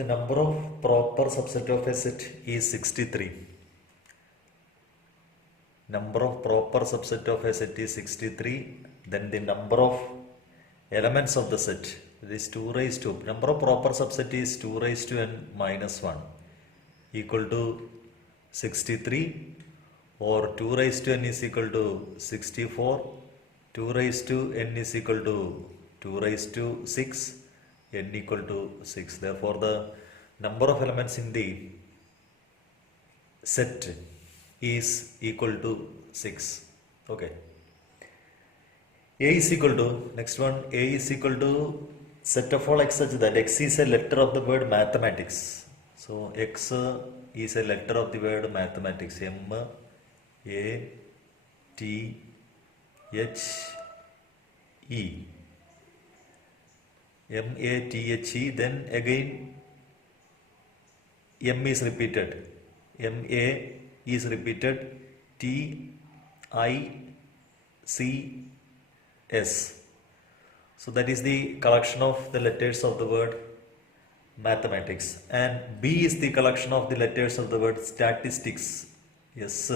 The number of proper subset of a set is 63. Number of proper subset of a set is 63. Then the number of elements of the set is 2 raised to, number of proper subset is 2 raised to n minus 1 equal to 63, or 2 raised to n is equal to 64, 2 raised to n is equal to 2 raised to 6, n equal to 6. Therefore, the number of elements in the set is equal to 6. Okay. A is equal to, next one, A is equal to set of all x such that x is a letter of the word mathematics. So, x is a letter of the word mathematics. M, A, T, H, E. M, A, T, H, E. Then again M is repeated. M, A is repeated. T, I, C, S. So that is the collection of the letters of the word mathematics. And B is the collection of the letters of the word statistics. S,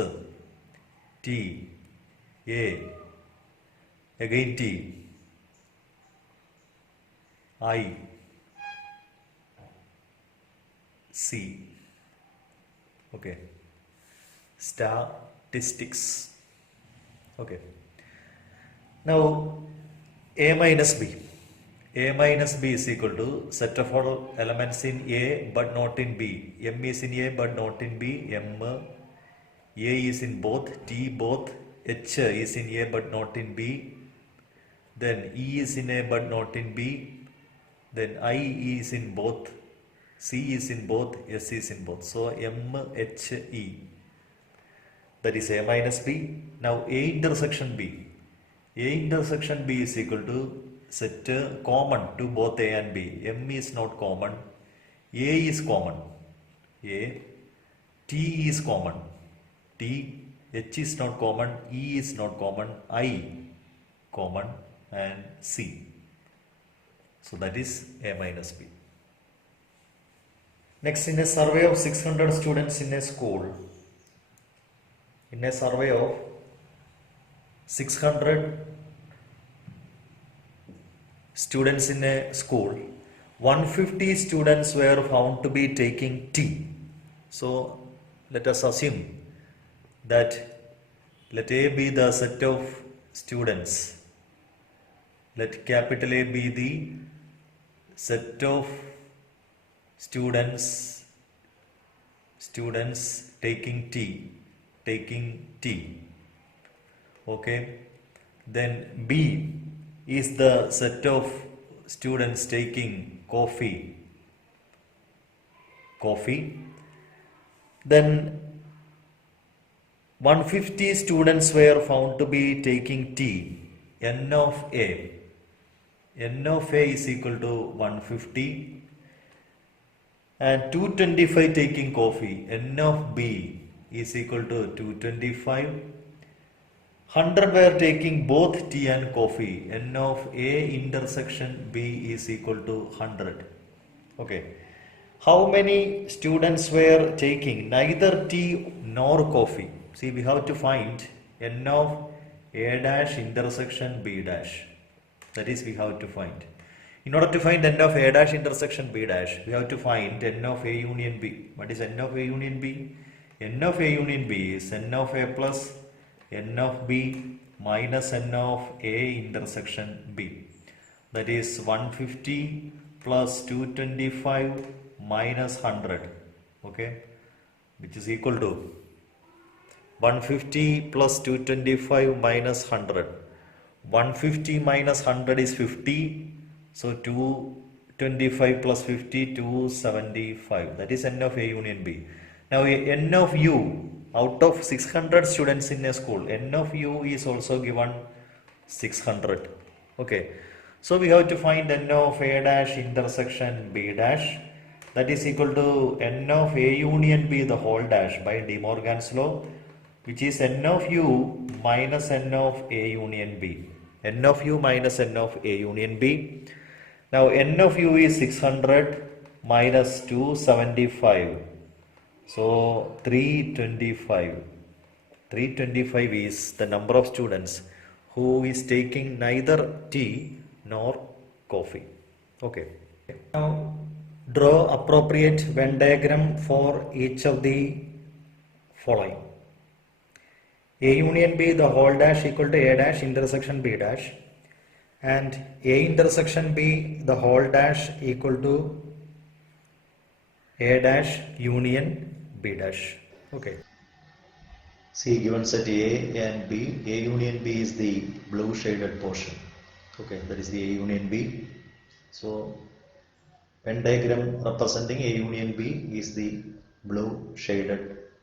T, A, again T, I, C. Okay. Statistics. Okay. Now, A minus B. A minus B is equal to set of all elements in A but not in B. M is in A but not in B. M, A is in both, T both, H is in A but not in B. Then E is in A but not in B. Then I is in both, C is in both, S is in both. So, M, H, E. That is A minus B. Now, A intersection B. A intersection B is equal to set common to both A and B. M is not common. A is common. A. T is common. T. H is not common. E is not common. I common. And C. So that is A minus B. Next, in a survey of 600 students in a school, in a survey of 600 students in a school, 150 students were found to be taking tea. So, let us assume that let A be the set of students. Let capital A be the set of students taking tea. Okay. Then B is the set of students taking coffee. Then 150 students were found to be taking tea. N of A. N of A is equal to 150. And 225 taking coffee. N of B is equal to 225. 100 were taking both tea and coffee. N of A intersection B is equal to 100. Okay. How many students were taking neither tea nor coffee? See, we have to find N of A dash intersection B dash. That is, we have to find. In order to find N of A dash intersection B dash, we have to find N of A union B. What is N of A union B? N of A union B is N of A plus N of B minus N of A intersection B. That is 150 plus 225 minus 100. Okay. Which is equal to 150 plus 225 minus 100. 150 minus 100 is 50. So 225 plus 50, 275. That is N of A union B. Now N of U, out of 600 students in a school, N of U is also given 600. Okay. So we have to find N of A dash intersection B dash. That is equal to N of A union B the whole dash by De Morgan's law, which is N of U minus N of A union B. N of U minus N of A union B. Now N of U is 600 minus 275. So 325. 325 is the number of students who is taking neither tea nor coffee. Okay. Now draw appropriate Venn diagram for each of the following. A union B, the whole dash equal to A dash intersection B dash, and A intersection B, the whole dash equal to A dash union B dash. Okay. See, given set A and B, A union B is the blue shaded portion. Okay, that is the A union B. So Venn diagram representing A union B is the blue shaded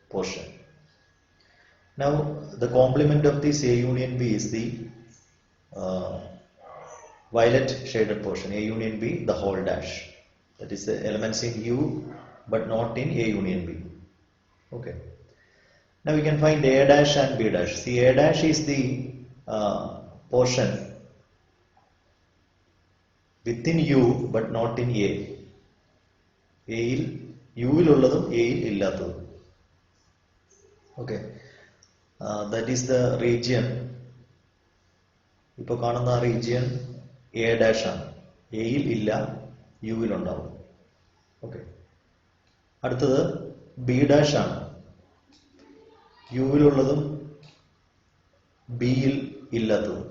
portion. Now the complement of this A union B is the violet shaded portion. A union B, the whole dash. That is the elements in U but not in A union B. Okay. Now we can find A dash and B dash. See, A dash is the portion within U but not in A. A il U il ulladum A il illatadum. Okay. That is the region. ഇപ്പോൾ കാണുന്ന region A dash ആണ്. എയിൽ ഇല്ല, യുവിൽ ഉണ്ടാവും. ഓക്കെ. അടുത്തത് B dash ആണ്. യുവിലുള്ളതും ബിയിൽ ഇല്ലാത്തതും.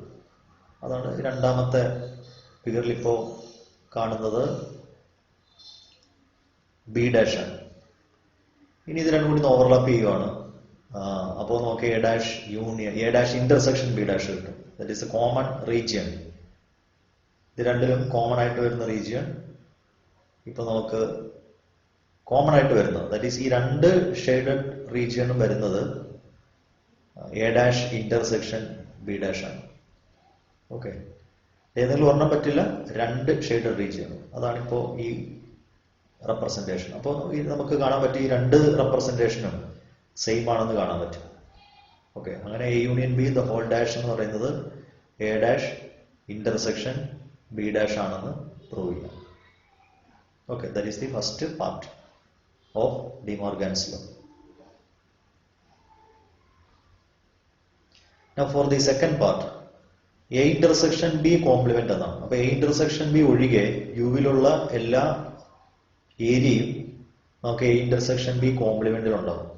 അതാണ് രണ്ടാമത്തെ ഫിഗറിൽ ഇപ്പോൾ കാണുന്നത് ബി ഡാഷ് ആണ്. ഇനി ഇത് രണ്ടും കൂടി ഓവർലാപ്പ് ചെയ്യുകയാണ്. അപ്പോൾ നമുക്ക് A dash union A dash intersection B dash കിട്ടും. That is a common region. ഇത് രണ്ടിലും കോമൺ ആയിട്ട് വരുന്ന റീജിയൻ ഇപ്പൊ നമുക്ക് കോമൺ ആയിട്ട് വരുന്നത്, ദാറ്റ് ഈസ് ഈ രണ്ട് ഷെയ്ഡഡ് റീജിയനും വരുന്നത് A dash intersection B dash ആണ്. ഓക്കെ. ഏതെങ്കിലും ഒരെണ്ണം പറ്റില്ല, രണ്ട് ഷെയ്ഡഡ് റീജിയൻ. അതാണിപ്പോ ഈ റെപ്രസെന്റേഷൻ. അപ്പോൾ നമുക്ക് കാണാൻ പറ്റും ഈ രണ്ട് റെപ്രസെന്റേഷനും സെയിം ആണെന്ന് കാണാൻ പറ്റും. ഓക്കെ. അങ്ങനെ A union B the whole dash എന്ന് പറയുന്നത് A dash intersection B dash ആണെന്ന് പ്രൂവ് ചെയ്യാം. Okay. That is the first part of De Morgan's law. Now for the second part, A intersection B complement എന്നാണ്. അപ്പൊ A intersection B ഒഴികെ യുവിലുള്ള എല്ലാ ഏരിയയും നമുക്ക് A intersection B കോംപ്ലിമെന്റിൽ ഉണ്ടാവും.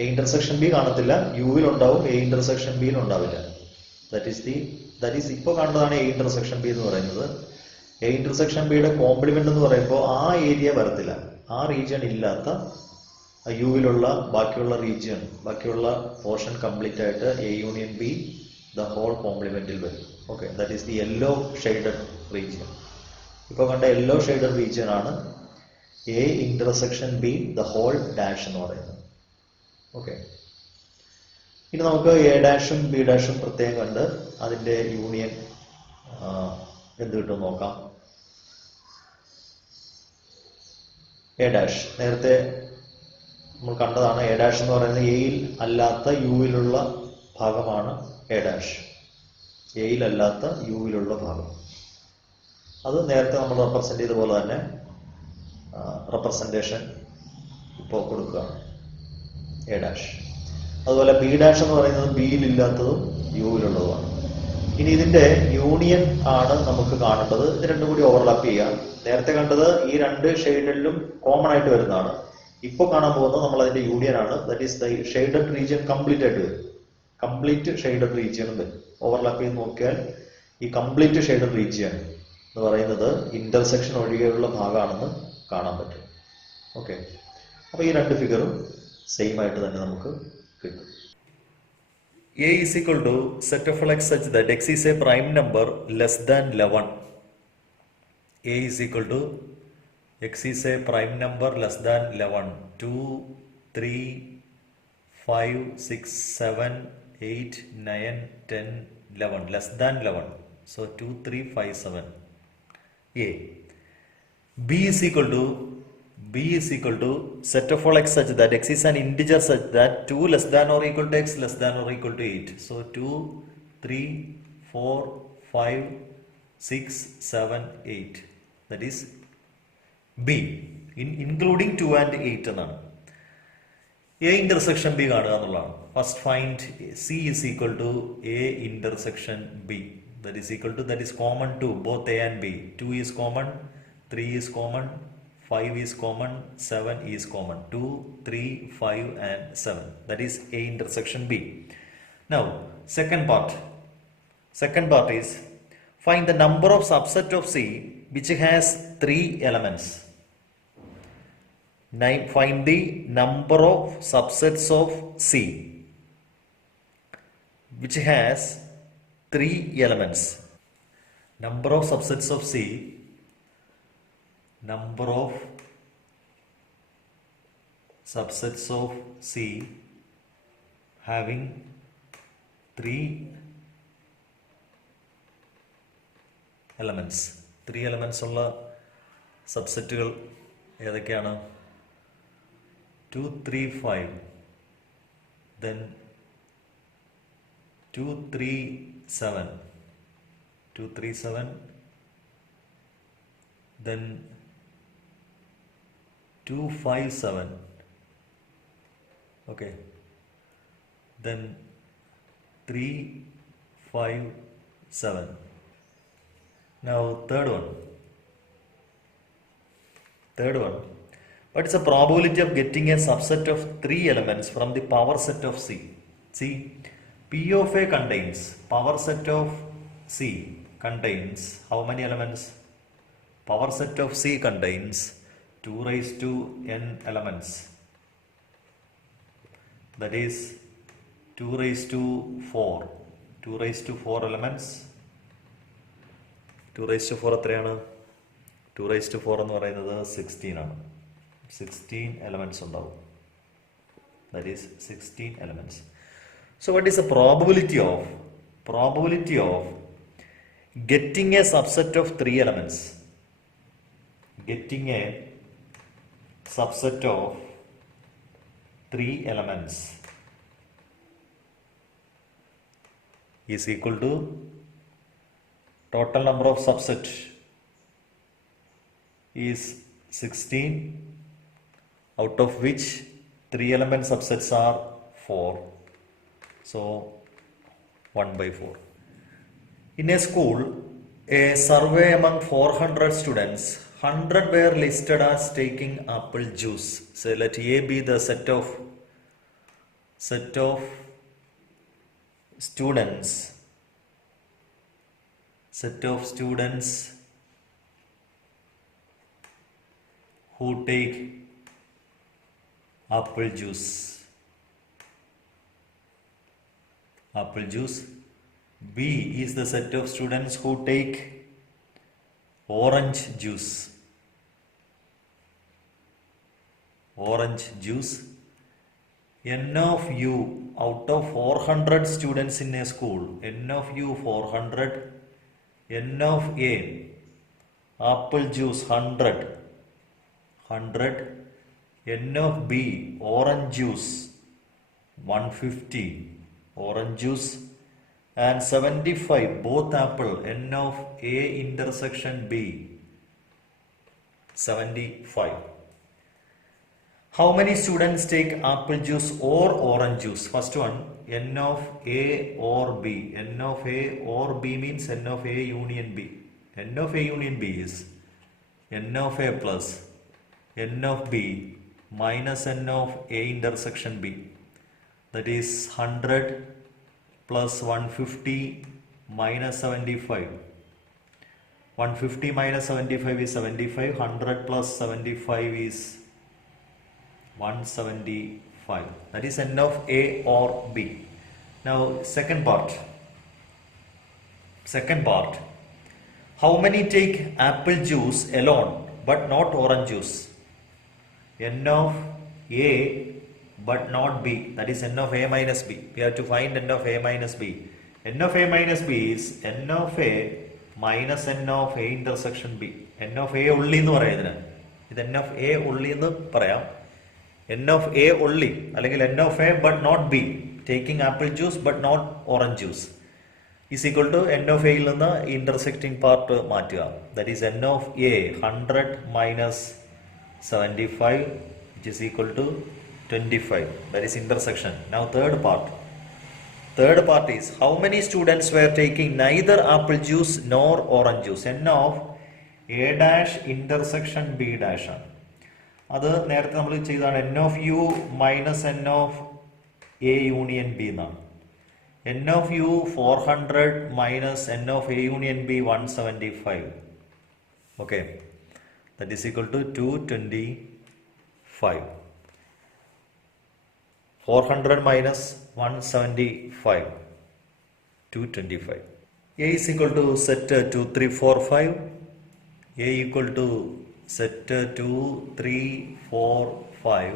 A intersection B കാണത്തില്ല, യുവിൽ ഉണ്ടാവും, A intersection B ഉണ്ടാവില്ല. ദാറ്റ് ഈസ് ഇപ്പോൾ കാണുന്നതാണ് A intersection B എന്ന് പറയുന്നത്. A intersection B യുടെ കോംപ്ലിമെന്റ് എന്ന് പറയുമ്പോൾ ആ ഏരിയ വരത്തില്ല, ആ റീജിയൻ ഇല്ലാത്ത യുവിലുള്ള ബാക്കിയുള്ള റീജിയൻ, ബാക്കിയുള്ള പോർഷൻ കംപ്ലീറ്റ് ആയിട്ട് A union B the whole കോംപ്ലിമെന്റിൽ വരും. Okay. That is the yellow shaded region. ഇപ്പോൾ കണ്ട യെല്ലോ ഷെയ്ഡഡ് റീജിയൻ ആണ് A intersection B the whole dash എന്ന് പറയുന്നത്. ഓക്കെ. ഇനി നമുക്ക് എ ഡാഷും ബി ഡാഷും പ്രത്യേകം കണ്ട് അതിന്റെ യൂണിയൻ എന്ത് കിട്ടും നോക്കാം. എ ഡാഷ് നേരത്തെ നമ്മൾ കണ്ടതാണ്. എ ഡാഷ് എന്ന് പറയുന്നത് എയിൽ അല്ലാത്ത യുവിലുള്ള ഭാഗമാണ് എ ഡാഷ്. എയിൽ അല്ലാത്ത യുവിലുള്ള ഭാഗം. അത് നേരത്തെ നമ്മൾ റെപ്രസെന്റ് ചെയ്ത പോലെ തന്നെ റെപ്രസെന്റേഷൻ ഇപ്പോൾ കൊടുക്കുകയാണ് എ ഡാഷ്. അതുപോലെ ബി ഡാഷ് എന്ന് പറയുന്നത് ബിയിൽ ഇല്ലാത്തതും യുവിലുള്ളതുമാണ്. ഇനി ഇതിന്റെ യൂണിയൻ ആണ് നമുക്ക് കാണേണ്ടത്. ഇത് രണ്ടും കൂടി ഓവർലാപ്പ് ചെയ്യാം. നേരത്തെ കണ്ടത് ഈ രണ്ട് ഷെയ്ഡിലും കോമൺ ആയിട്ട് വരുന്നതാണ്. ഇപ്പോൾ കാണാൻ പോകുന്നത് നമ്മൾ അതിന്റെ യൂണിയൻ ആണ്. That is the shaded region complete ആയിട്ട് വരും. കംപ്ലീറ്റ് ഷെയ്ഡഡ് റീജിയനും വരും. ഓവർലാപ്പ് ചെയ്ത് നോക്കിയാൽ ഈ കംപ്ലീറ്റ് ഷെയ്ഡഡ് റീജിയൻ എന്ന് പറയുന്നത് ഇന്റർസെക്ഷൻ ഒഴികെയുള്ള ഭാഗമാണെന്ന് കാണാൻ പറ്റും. ഓക്കെ. അപ്പൊ ഈ രണ്ട് ഫിഗറും സെയിം ആയിട്ട് തന്നെ നമുക്ക് കിട്ടും. A is equal to set of x such that x is a prime number less than 11. A is equal to x is a prime number less than 11. 2, 3, 5, 6, 7, 8, 9, 10, 11. Less than 11. So 2, 3, 5, 7. A. B is equal to set of all x such that x is an integer such that 2 less than or equal to x less than or equal to 8. So 2, 3, 4, 5, 6, 7, 8. That is B, including 2 and 8 എന്നാണ്. A intersection B കാണുക എന്നുള്ളതാണ്. First find C is equal to A intersection B. That is common to both A and B. 2 is common, 3 is common, 5 is common, 7 is common. 2, 3, 5 and 7. That is A intersection B. Now, second part is find the number of subset of C which has 3 elements. Find the number of subsets of C which has 3 elements. Number of subsets of C, number of subsets of C having 3 elements. 3 elements ഉള്ള സബ്സെറ്റുകൾ ഏതൊക്കെയാണ്? 2, 3, 5, then 2, 3, 7, 2, 3, 7, then 2, 5, 7, okay, then 3, 5, 7. Now third one, what is the probability of getting a subset of 3 elements from the power set of C? See, P of A contains, power set of C contains how many elements? Power set of C contains 2 raised to n elements. That is 2 raised to 4. 2 raised to 4 elements. 2 raised to 4 എത്രയാണ്? 2 raised to 4 എന്ന് പറയുന്നത് 16 ആണ്. 16 elements ഉണ്ടാവും. That is 16 elements. So what is the probability of getting a subset of 3 elements? Getting a subset of 3 elements is equal to total number of subset is 16, out of which 3 element subsets are 4. So 1 by 4. In a school, a survey among 400 students, 100 were listed as taking apple juice. So let A be the set of students who take apple juice. B is the set of students who take orange juice. N of U out of 400 students in a school. N of U 400. N of A apple juice 100. N of B orange juice 150 orange juice, and 75 both apple. N of A intersection B 75. How many students take apple juice or orange juice? First one, N of A or B. N of A or B means N of A union B. N of A union B is N of A plus N of B minus N of A intersection B. That is 100 plus 150 minus 75. 150 minus 75 is 75. 100 plus 75 is 175. That is N of A or B. Now second part. How many take apple juice alone but not orange juice? N of A but not B. That is N of A minus B. We have to find N of A minus B. N of A minus B is N of A minus N of A intersection B. N of A only എന്ന് പറയുന്നതിന് ഇത് N of A only എന്ന് പറയാം. N of A only അല്ലെങ്കിൽ N of A but not B. Taking apple juice but not orange juice. is equal to n of a യിൽ നിന്ന് intersecting part മാറ്റുക. That is n of a 100 minus 75 which is equal to 25. That is intersection. Now third part. Third part is how many students were taking neither apple juice nor orange juice. n of a dash intersection b dash ആണ്. അത് നേരത്തെ നമ്മൾ ചെയ്താണ് n of u minus n of a union b എന്നാണ്. n of u 400 minus n of a union b 175. Okay, that is equal to 225. 400 minus 175, 225. A is equal to set 2 3 4 5. A equal to set 2 3 4 5.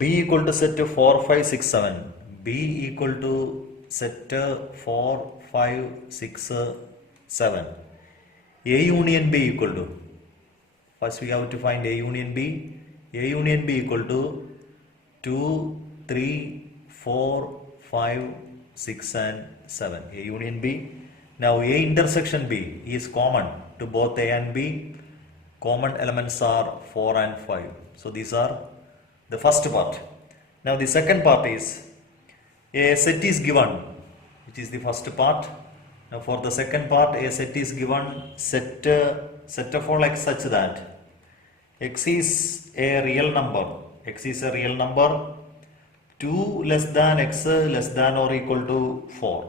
B equal to set 4 5 6 7. B equal to set 4 5 6 7. A union B equal to, first we have to find A union B. A union B equal to 2 3 4 5 6 and 7. A union B. Now A intersection B is common to both A and B. Common elements are 4 and 5. So these are the first part. Now the second part is a set is given, which is the first part. Now for the second part, a set is given, set of all x such that x is a real number. X is a real number. 2 less than x less than or equal to 4.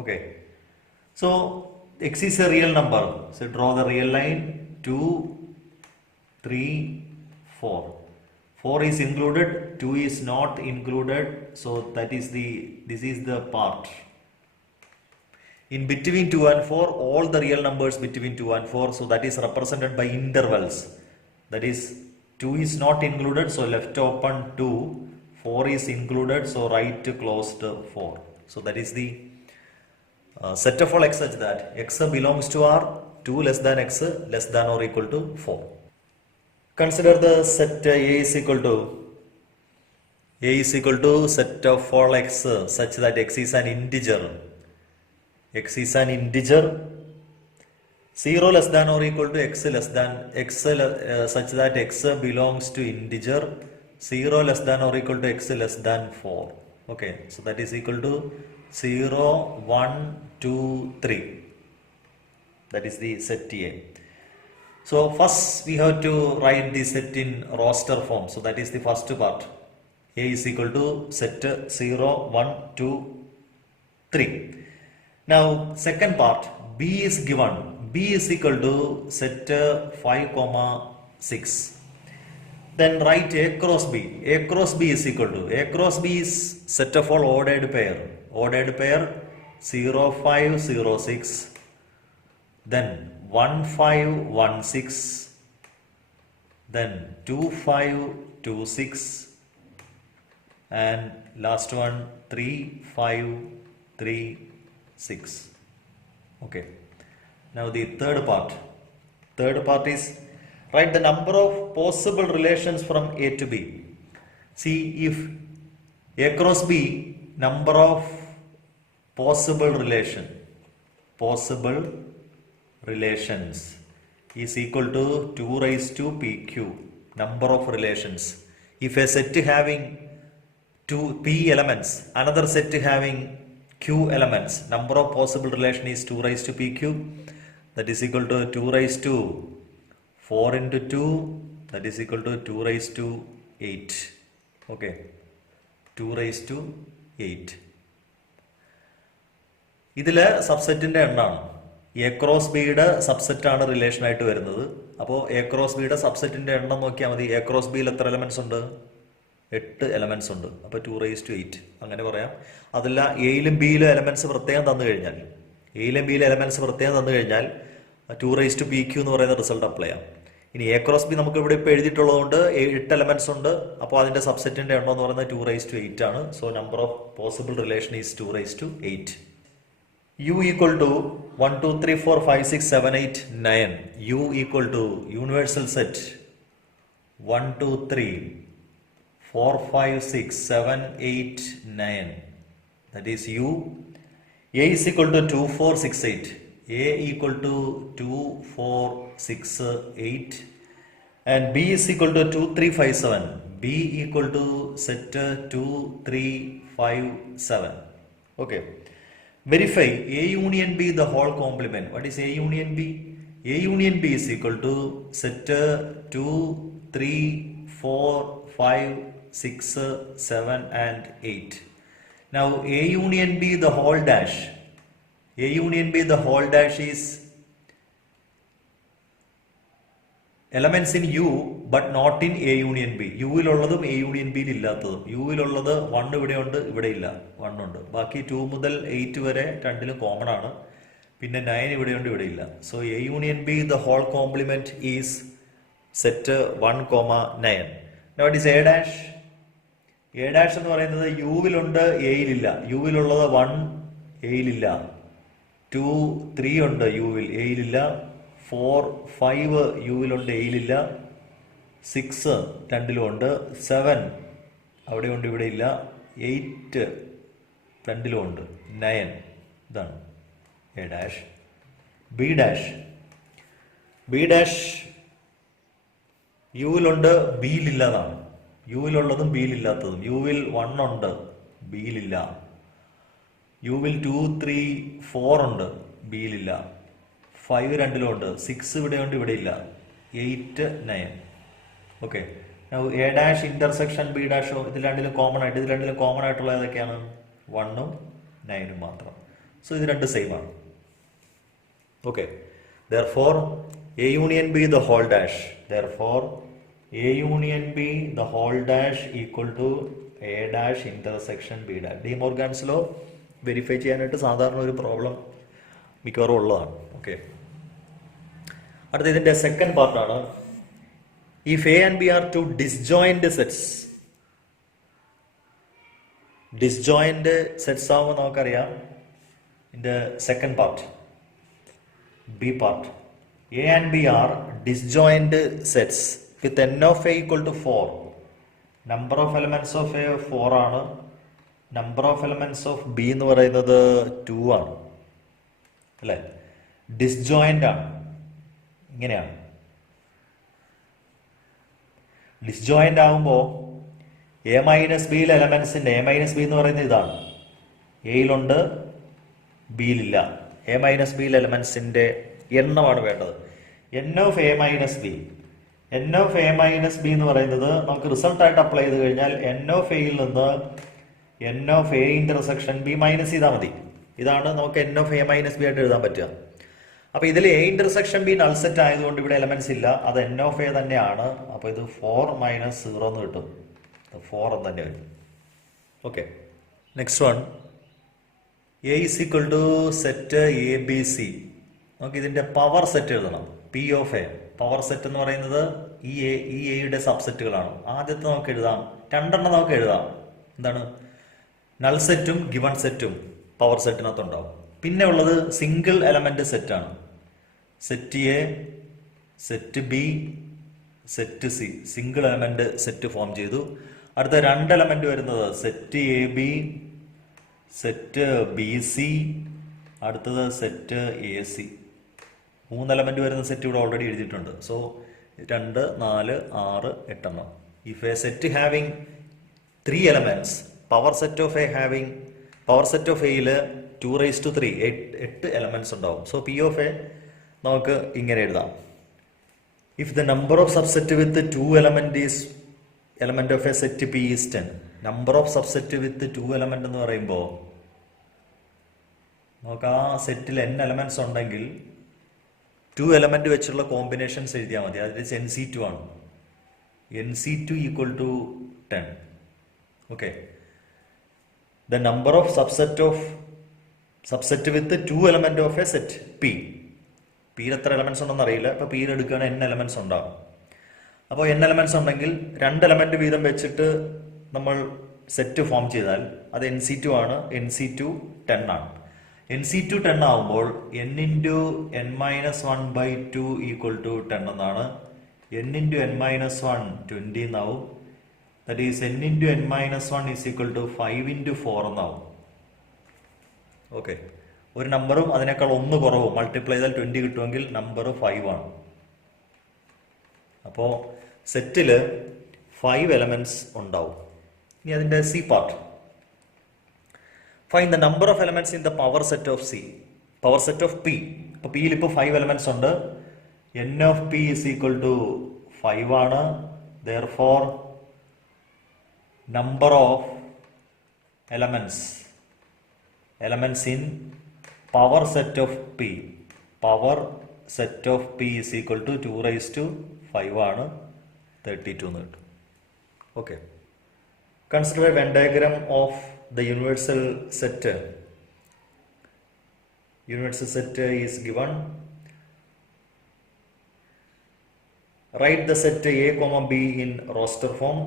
Okay. So x is a real number. So draw the real line. 2, 3, 4. 4 is included, 2 is not included, so this is the part. In between 2 and 4, all the real numbers between 2 and 4, so that is represented by intervals. That is 2 is not included, so left open 2, 4 is included, so right closed 4. So that is the set of all x such that x belongs to R, 2 less than x less than or equal to 4. Consider the set A is equal to set of all x such that x is an integer. X is an integer. 0 less than or equal to x less than x such that x belongs to integer. 0 less than or equal to x less than 4. Okay, so that is equal to 0, 1, 2, 3. That is the set A. So first we have to write the set in roster form. So that is the first part. A is equal to set 0, 1, 2, 3. Now second part, B is given. B is equal to set 5, 6. Then write A cross B. A cross B is equal to, A cross B is set of all ordered pair. Ordered pair 0, 5, 0, 6. Then 1, 5, 1, 6. Then 2, 5, 2, 6. And last one 3, 5, 3, 6. Okay. Now the third part. Third part is write the number of possible relations from A to B. See if A cross B, number of possible relations is equal to 2 raised to pq, number of relations. If a set having 2 p elements, another set having q elements, number of possible relation is 2 raised to pq, that is equal to 2 raised to 4 into 2, that is equal to 2 raised to 8. Okay, 2 raised to 8. ഇതിലെ സബ്സെറ്റിന്റെ എണ്ണമാണ്. A cross ബിയുടെ സബ്സെറ്റ് ആണ് റിലേഷൻ ആയിട്ട് വരുന്നത്. അപ്പോൾ A cross ബിയുടെ സബ്സെറ്റിന്റെ എണ്ണം നോക്കിയാൽ മതി. എ ക്രോസ് ബിയിൽ എത്ര എലമെന്റ്സ് ഉണ്ട്? 8 എലമെന്റ്സ് ഉണ്ട്. അപ്പോൾ 2 raised to 8 അങ്ങനെ പറയാം. അതല്ല എയിലും ബിയിലും എലമെന്റ്സ് പ്രത്യേകം തന്നു കഴിഞ്ഞാൽ, 2 raised to pq എന്ന് പറയുന്ന റിസൾട്ട് അപ്ലൈ ചെയ്യാം. ഇനി എ ക്രോസ് ബി നമുക്ക് ഇവിടെ ഇപ്പോൾ എഴുതിയിട്ടുള്ളതുകൊണ്ട് 8 എലമെന്റ്സ് ഉണ്ട്. അപ്പോൾ അതിന്റെ സബ്സെറ്റിന്റെ എണ്ണം എന്ന് പറയുന്നത് 2 raised to 8 ആണ്. So number of possible relation is 2 raised to 8. U equal to 1, 2, 3, 4, 5, 6, 7, 8, 9. U equal to universal set 1, 2, 3, 4, 5, 6, 7, 8, 9. that is u. A is equal to 2468. A equal to 2468 and B is equal to 2357. B equal to set 2357. Okay. Verify A union B the whole complement. What is A union B? A union B is equal to set 2, 3, 4, 5, 6, 7 and 8. Now A union B the whole dash. A union B the whole dash is elements in U but not in A union B. U വിലുള്ളതും A union B ഇല്ലാത്തതും. U വിലുള്ളത് 1 ഇവിടെയുണ്ട്, ഇവിടെ ഇല്ല, 1 ഉണ്ട്. ബാക്കി 2 മുതൽ 8 വരെ രണ്ടിലും കോമൺ ആണ്. പിന്നെ 9 ഇവിടെയുണ്ട്, ഇവിടെ ഇല്ല. So A union B the whole complement is set 1, 9. Now what is A dash? A dash എന്ന് പറയുന്നത് U വിലുണ്ട്, A യിലില്ല. U വിലുള്ളത് 1, A യിലില്ല. 2, 3 ഉണ്ട് U വിൽ, A യിലില്ല. 4, 5 U വിലുണ്ട്, A യിലില്ല. 6 രണ്ടിലും ഉണ്ട്. 7 അവിടെ ഉണ്ട്, ഇവിടെ ഇല്ല. 8 രണ്ടിലും ഉണ്ട്. 9 ഇതാണ് A dash. B dash. B dash U വിലുണ്ട്, B യിലില്ലതാണ്. U വിലുള്ളതും B യിലില്ലാത്തതും. U വിൽ 1 ഉണ്ട്, B യിലില്ല. U വിൽ 2, 3, 4 ഉണ്ട്, B യിലില്ല. 5 രണ്ടിലും ഉണ്ട്. 6 ഇവിടെ ഉണ്ട്, ഇവിടെ ഇല്ല. 8, 9. Okay. A dash intersection B ഡാഷോ ഇതിൽ രണ്ടിലും കോമൺ ആയിട്ട്, ഇതിൽ രണ്ടിലും കോമൺ ആയിട്ടുള്ള ഏതൊക്കെയാണ്? 1ഉം 9ഉം മാത്രം. സോ ഇത് രണ്ട് സെയിം ആണ്. Okay. Therefore A union B the whole dash. Therefore A union B the whole dash equal to A dash intersection B dash. D Morgan's law verify ചെയ്യാനായിട്ട് സാധാരണ ഒരു പ്രോബ്ലം മിക്കവാറും ഉള്ളതാണ്. ഓക്കെ. അടുത്ത ഇതിന്റെ സെക്കൻഡ് പാർട്ടാണ്. If A and B are two disjoint sets. Disjoint sets ആവുമ്പോൾ നമുക്കറിയാം ഇതിന്റെ second part, B part. A and B are disjoint sets with n of A equal to 4. Number of elements of A 4 ആണ്. Number of elements of B എന്ന് പറയുന്നത് 2 ആണ്. അല്ലേ? ഡിസ്ജോയിന്റ് ആണ്. ഇങ്ങനെയാണ്. ഡിസ്ജോയിന്റ് ആകുമ്പോൾ A മൈനസ് ബിയിലെ എലമെന്റ്സിന്റെ A മൈനസ് ബി എന്ന് പറയുന്നത് ഇതാണ്. എയിലുണ്ട്, ബിയിലില്ല. A മൈനസ് ബിയിലെ എലമെന്റ്സിന്റെ എണ്ണമാണ് വേണ്ടത്. n of A minus B. n of A minus B എന്ന് പറയുന്നത് നമുക്ക് റിസൾട്ട് ആയിട്ട് അപ്ലൈ ചെയ്ത് കഴിഞ്ഞാൽ n ഓഫ് എയിൽ നിന്ന് n of A intersection B minus ചെയ്താൽ മതി. ഇതാണ് നമുക്ക് n of A minus B ആയിട്ട് എഴുതാൻ പറ്റുക. അപ്പൊ ഇതിൽ A intersection B null set ആയതുകൊണ്ട് ഇവിടെ എലമെന്റ്സ് ഇല്ല, അത് n ഓഫ് A തന്നെയാണ്. അപ്പൊ ഇത് 4 മൈനസ് 0 എന്ന് കിട്ടും. 4 എന്ന് തന്നെ വരും. Okay. Next one, A is equal to set ABC. നമുക്ക് ഇതിന്റെ പവർ സെറ്റ് എഴുതണം. P of A. Power set എന്ന് പറയുന്നത് ഈ എയുടെ സബ്സെറ്റുകളാണ്. ആദ്യത്തെ നമുക്ക് എഴുതാം, രണ്ടെണ്ണം നമുക്ക് എഴുതാം. എന്താണ്? നൾ സെറ്റും ഗിവൺ സെറ്റും പവർ സെറ്റിനകത്തുണ്ടാവും. പിന്നെ ഉള്ളത് സിംഗിൾ എലമെന്റ് സെറ്റാണ്. Set A, set B, set C. Single element set form ചെയ്തു. അടുത്ത രണ്ട് എലമെന്റ് വരുന്നത് set A B, set B C, അടുത്തത് സെറ്റ് എ സി. 3 എലമെന്റ് വരുന്ന സെറ്റ് ഇവിടെ ഓൾറെഡി എഴുതിയിട്ടുണ്ട്. സോ 2, 4, 6, 8 എണ്ണം. If A set having 3 elements, power set of A having, power set of എയില് 2�3, 8 എലമെന്റ്സ് ഉണ്ടാവും. സോ പി ഓഫ് എ നമുക്ക് ഇങ്ങനെ എഴുതാം. If the number of subset with 2 element is element of A set P is 10. Number of subset with 2 എലമെന്റ് എന്ന് പറയുമ്പോൾ നമുക്ക് ആ സെറ്റിൽ n elements ഉണ്ടെങ്കിൽ 2 എലമെന്റ് വെച്ചുള്ള കോമ്പിനേഷൻസ് എഴുതിയാൽ മതി. അതിൽ NC2 ആണ്. NC2 equal to 10. Okay. The number of subset with 2 element of A set P. പിയിൽ എത്ര എലമെന്റ്സ് ഉണ്ടെന്ന് അറിയില്ല. ഇപ്പൊ പിയിൽ എടുക്കുകയാണെങ്കിൽ n എലമെന്റ്സ് ഉണ്ടാകും. അപ്പോൾ n എലമെന്റ്സ് ഉണ്ടെങ്കിൽ 2 എലമെന്റ് വീതം വെച്ചിട്ട് നമ്മൾ സെറ്റ് ഫോം ചെയ്താൽ അത് NC2 ആണ്. NC2 10 ആണ്. NC2 10 ആവുമ്പോൾ n into n minus 1/2 equal to 10 എന്നാണ്. n ഇൻറ്റു n മൈനസ് 1 20 എന്നാവും. That is n into n minus 1 is equal to 5 into 4 എന്നാവും. ഓക്കെ, ഒരു നമ്പറും അതിനേക്കാൾ 1 കുറവും മൾട്ടിപ്ലൈ ചെയ്താൽ 20 കിട്ടുമെങ്കിൽ നമ്പർ 5 ആണ്. അപ്പോൾ സെറ്റിൽ 5 എലമെന്റ്സ് ഉണ്ടാവും. ഇനി അതിൻ്റെ C part. Find the number of elements in the power set of C, power set of P. ഇപ്പോൾ പിയിൽ ഇപ്പോൾ 5 എലമെന്റ്സ് ഉണ്ട്. n of P is equal to 5 ആണ്. Therefore number of elements in power set of P, power set of P is equal to 2⁵5 ആണ്, 32 എന്ന് കിട്ടും. Okay, consider a Venn diagram of the universal set. Universal set is given. Write the set A, B in roster form,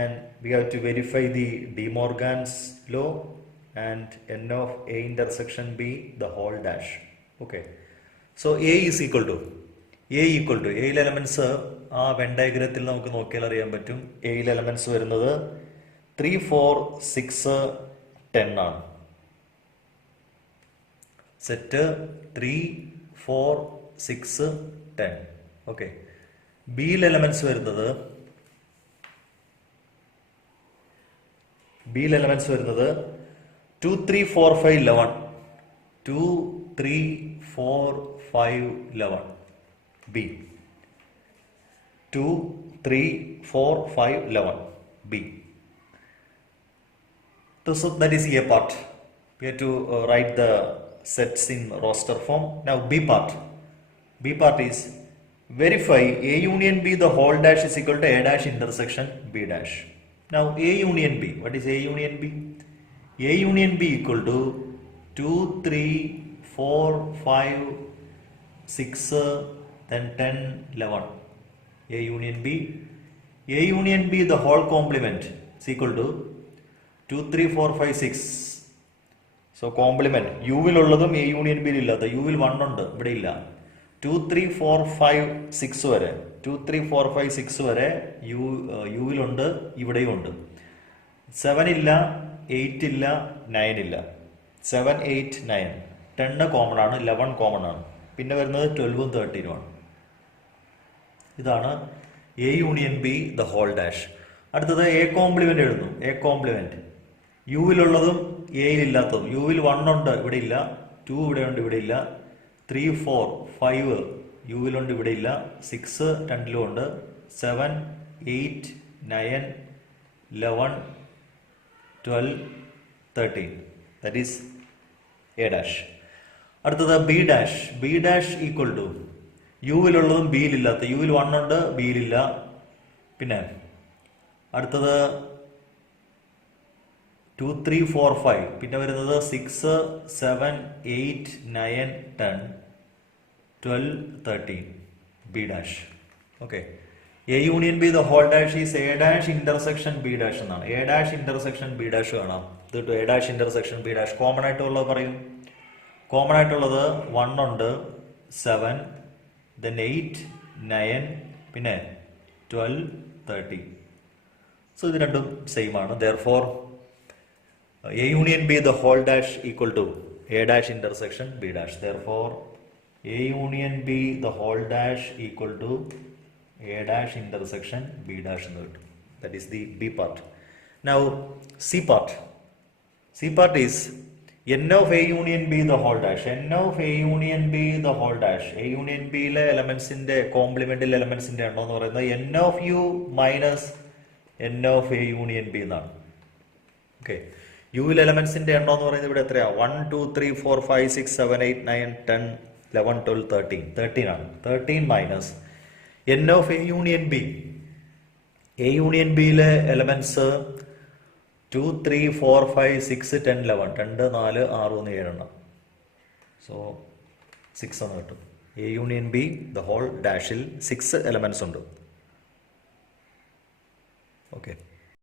and we have to verify the De Morgan's law and n of A intersection B the whole dash. Okay, so A is equal to A elements ആ വെൻ ഡയഗ്രത്തിൽ നമുക്ക് നോക്കിയാൽ അറിയാൻ പറ്റും. എയിൽ എലമെന്റ്സ് വരുന്നത് 3, 4, 6, 10 ആണ്. സെറ്റ് 3, 4, 6, 10. ഓക്കെ, ബിയിൽ എലമെന്റ്സ് വരുന്നത് 2, 3, 4, 5, 11. 2, 3, 4, 5, 11. B. 2, 3, 4, 5, 11. B. So that is A part. We have to write the sets in roster form. Now B part. B part is verify A union B the whole dash is equal to A dash intersection B dash. Now A union B. What is A union B? A union B equal to 2, 3, 4, 5, 6, then 10, 11. A union B. A union B the whole complement is equal to 2, 3, 4, 5, 6. So complement യുവിൽ ഉള്ളതും A union ബിയിൽ ഇല്ലാത്ത, യുവിൽ 1 ഉണ്ട്, ഇവിടെ ഇല്ല. 2, 3, 4, 5, 6 വരെ 2, 3, 4, 5, 6 വരെ യുവിലുണ്ട്, ഇവിടെയും ഉണ്ട്. 7 ഇല്ല, 8 ഇല്ല, 9 ഇല്ല. 7, 8, 9. 10 കോമൺ ആണ്, 11 കോമൺ ആണ്. പിന്നെ വരുന്നത് 12ഉം 13ഉം ആണ്. ഇതാണ് A union B the whole dash. അടുത്തത് എ കോംപ്ലിമെന്റ് എഴുതുന്നു. എ കോംപ്ലിമെന്റ് യുവിലുള്ളതും എയിലില്ലാത്തതും. യുവിൽ 1 ഉണ്ട്, ഇവിടെ ഇല്ല. 2 ഇവിടെ ഉണ്ട്, ഇവിടെ ഇല്ല. 3, 4, 5 യുവിലുണ്ട്, ഇവിടെ ഇല്ല. 6 രണ്ടിലും ഉണ്ട്. 7, 8, 9, 11, 12, 13. That is A dash. അടുത്തത് B dash. B dash equal to യുവിലുള്ളതും ബിയിലില്ലാത്ത. യുവിൽ 1 ഉണ്ട്, ബിയിലില്ല. പിന്നെ അടുത്തത് 2, 3, 4, 5. പിന്നെ വരുന്നത് 6, 7, 8, 9, 10, 12, 13. B dash. Okay, A union B the whole dash is A dash intersection B dash എന്നാണ്. A dash intersection B dash കാണാം. ഇത് A dash intersection B dash. Common ആയിട്ടുള്ളത് പറയും. കോമൺ ആയിട്ടുള്ളത് 1 ഉണ്ട്, 7, then 8, 9, പിന്നെ 12, 13. സോ ഇത് രണ്ടും സെയിം ആണ്. Therefore A union B the whole dash equal to A dash intersection B dash. Therefore A union B the whole dash equal to A dash intersection B dash. That is the B part. Now C part. C part is n of A union B the whole dash. n of A union B the whole dash. A union B le elements in the complemental elements in the എണ്ണം എന്ന് പറയുന്നത് n of U minus n of A union B എന്നാണ്. ഓക്കെ, യുവിൽ എലമെന്റ്സിന്റെ എണ്ണം എന്ന് പറയുന്നത് ഇവിടെ എത്രയാ? 1, 2, 3, 4, 5, 6, 7, 8, 9, 10, 11, 12, 13. 13 ആണ്. 13 minus n of A union B. A union ബിയിലെ എലമെന്റ്സ് 2, 3, 4, 5, 6, 10, 11. 2, 4, 6, 1, 7 എണ്ണം. സോ 6 എന്ന് കിട്ടും. A union B the whole ഡാഷിൽ 6 എലമെന്റ്സ് ഉണ്ട്. ഓക്കെ.